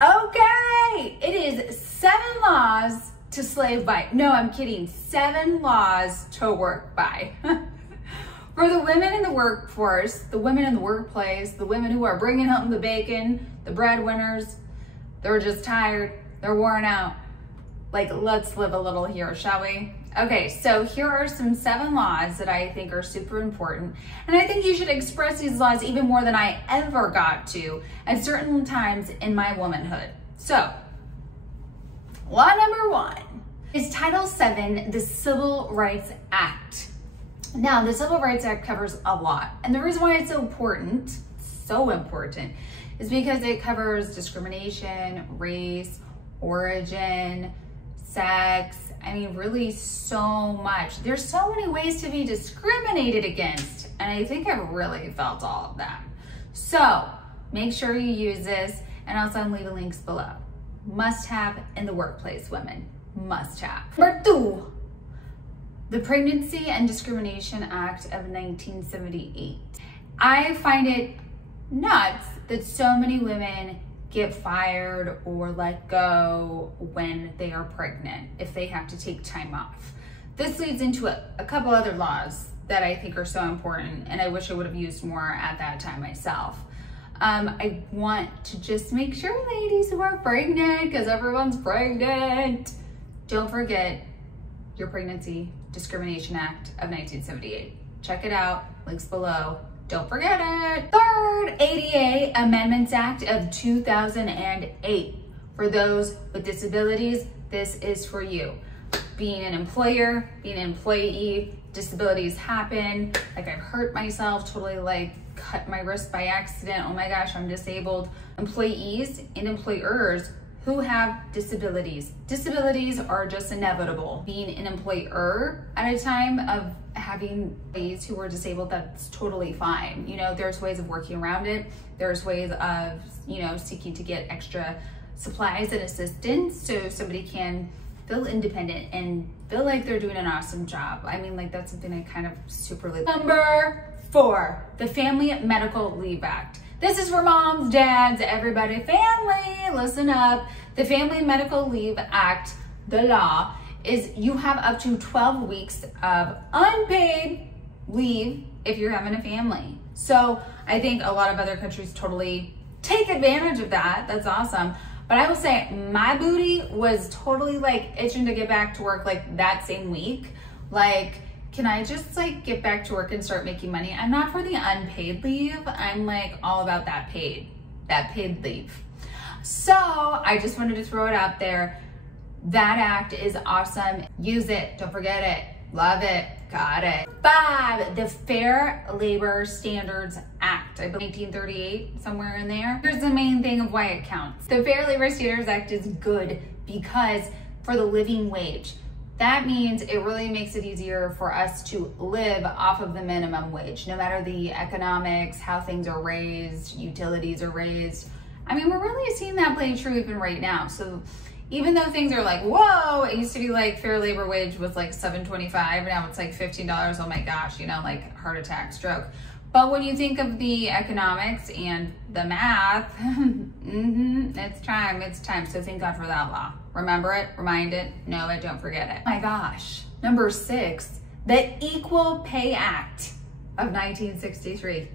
Okay, it is 7 laws to slave by. No, I'm kidding. 7 laws to work by. For the women in the workforce, the women in the workplace, the women who are bringing home the bacon, the breadwinners, they're just tired, they're worn out. Like, let's live a little here, shall we? Okay, so here are some 7 laws that I think are super important. And I think you should express these laws even more than I ever got to at certain times in my womanhood. So, law number 1 is Title VII, the Civil Rights Act. Now, the Civil Rights Act covers a lot. And the reason why it's so important, is because it covers discrimination, race, origin, sex, I mean, really so much. There's so many ways to be discriminated against, and I think I've really felt all of that. So make sure you use this, and also I'm leaving links below. Must have in the workplace, women, must have. Number 2, the Pregnancy and Discrimination Act of 1978. I find it nuts that so many women get fired or let go when they are pregnant, if they have to take time off. This leads into a couple other laws that I think are so important, and I wish I would have used more at that time myself. I want to just make sure, ladies who are pregnant, because everyone's pregnant, don't forget your Pregnancy Discrimination Act of 1978. Check it out, links below. Don't forget it. Third, ADA Amendments Act of 2008. For those with disabilities, this is for you. Being an employer, being an employee, disabilities happen. Like, I've hurt myself, totally like cut my wrist by accident. Oh my gosh, I'm disabled. Employees and employers who have disabilities. Disabilities are just inevitable. Being an employer at a time of having employees who are disabled, that's totally fine. You know, there's ways of working around it. There's ways of, you know, seeking to get extra supplies and assistance so somebody can feel independent and feel like they're doing an awesome job. I mean, like, that's something I kind of super like. Number 4, the Family Medical Leave Act. This is for moms, dads, everybody, family, listen up. The Family Medical Leave Act, the law, is you have up to 12 weeks of unpaid leave if you're having a family. So I think a lot of other countries totally take advantage of that. That's awesome. But I will say my booty was totally like itching to get back to work like that same week. Like, can I just like get back to work and start making money? I'm not for the unpaid leave. I'm like all about that paid leave. So I just wanted to throw it out there. That act is awesome. Use it, don't forget it, love it, got it. 5, the Fair Labor Standards Act, I believe 1938, somewhere in there. Here's the main thing of why it counts. The Fair Labor Standards Act is good because for the living wage. That means it really makes it easier for us to live off of the minimum wage, no matter the economics, how things are raised, utilities are raised. I mean, we're really seeing that play true even right now. So even though things are like, whoa, it used to be like fair labor wage was like $7.25, now it's like $15. Oh my gosh, you know, like heart attack, stroke. But when you think of the economics and the math, it's time. So thank God for that law. Remember it, remind it, know it, don't forget it. Oh my gosh. Number 6, the Equal Pay Act of 1963.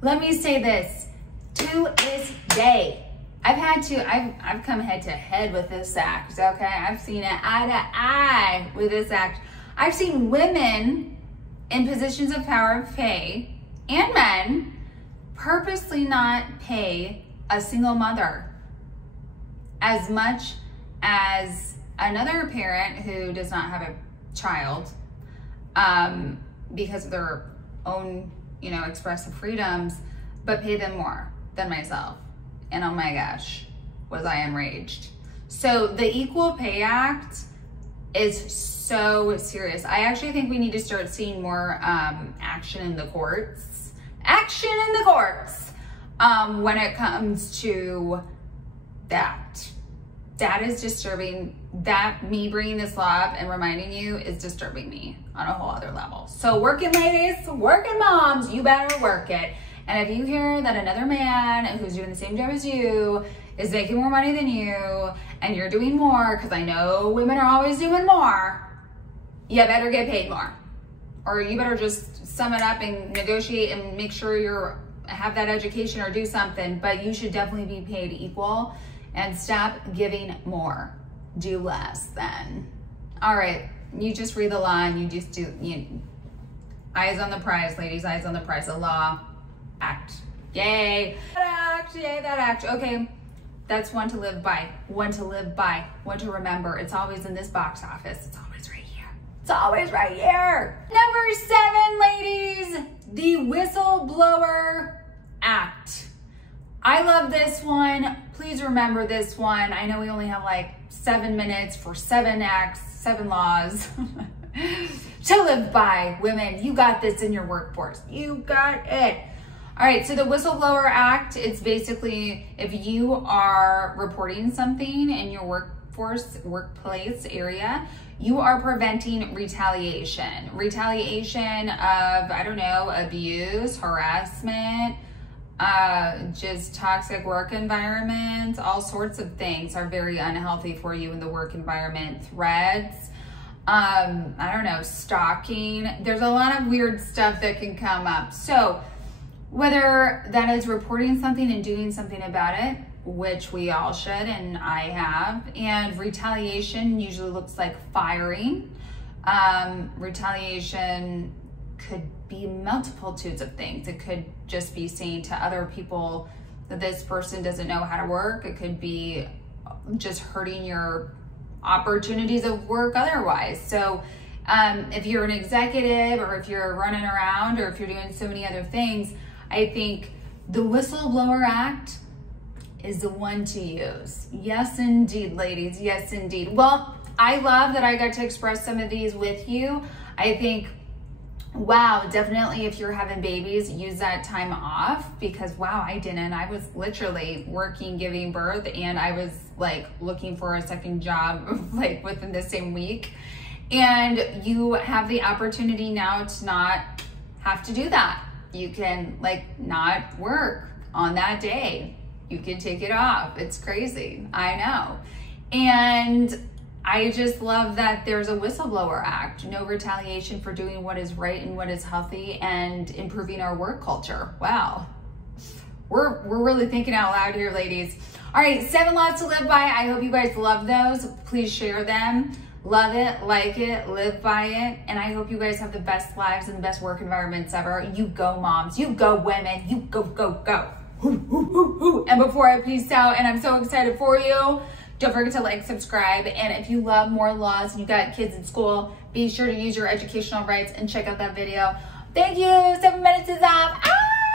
Let me say this, to this day, I've come head to head with this act, okay? I've seen it eye to eye with this act. I've seen women in positions of power and pay, and men, purposely not pay a single mother as much as another parent who does not have a child because of their own, you know, expressive freedoms, but pay them more than myself. And oh my gosh, was I enraged. So the Equal Pay Act is so serious. I actually think we need to start seeing more action in the courts. Action in the courts when it comes to that. That is disturbing. That, me bringing this law up and reminding you, is disturbing me on a whole other level. So working ladies, working moms, you better work it. And if you hear that another man who's doing the same job as you is making more money than you and you're doing more, because I know women are always doing more, you better get paid more. Or you better just sum it up and negotiate and make sure you have that education or do something, but you should definitely be paid equal and stop giving more. Do less then. All right, you just read the law and you just do, eyes on the prize, ladies, eyes on the prize, the law, act. Yay, that act, yay, that act. Okay, that's one to live by, one to live by, one to remember. It's always in this box office. It's always right here. It's always right here. Number 7, ladies, the Whistleblower Act. I love this one. Please remember this one. I know we only have like 7 minutes for 7 acts, 7 laws to live by. Women, you got this in your workforce. You got it. All right, so the Whistleblower Act, it's basically if you are reporting something in your workplace area, you are preventing retaliation. Retaliation of, I don't know, abuse, harassment, just toxic work environments, all sorts of things are very unhealthy for you in the work environment. Threats, I don't know, stalking. There's a lot of weird stuff that can come up. So whether that is reporting something and doing something about it, which we all should, and I have, and retaliation usually looks like firing. Retaliation could be multitudes of things. It could just be saying to other people that this person doesn't know how to work. It could be just hurting your opportunities of work otherwise. So if you're an executive, or if you're running around, or if you're doing so many other things, I think the Whistleblower Act is the one to use. Yes, indeed, ladies. Yes, indeed. Well, I love that I got to express some of these with you. I think, wow, definitely if you're having babies, use that time off, because wow, I didn't. I was literally working, giving birth, and I was like looking for a second job like within the same week. And you have the opportunity now to not have to do that. You can like not work on that day. You can take it off. It's crazy, I know. And I just love that there's a Whistleblower Act, no retaliation for doing what is right and what is healthy and improving our work culture. Wow, we're really thinking out loud here, ladies. All right, 7 laws to live by. I hope you guys love those. Please share them. Love it, like it, live by it. And I hope you guys have the best lives and the best work environments ever. You go, moms. You go, women. You go, go, go. And before I peace out, and I'm so excited for you, don't forget to like, subscribe, and if you love more laws and you got kids in school, be sure to use your educational rights and check out that video. Thank you. 7 minutes is up. Ah!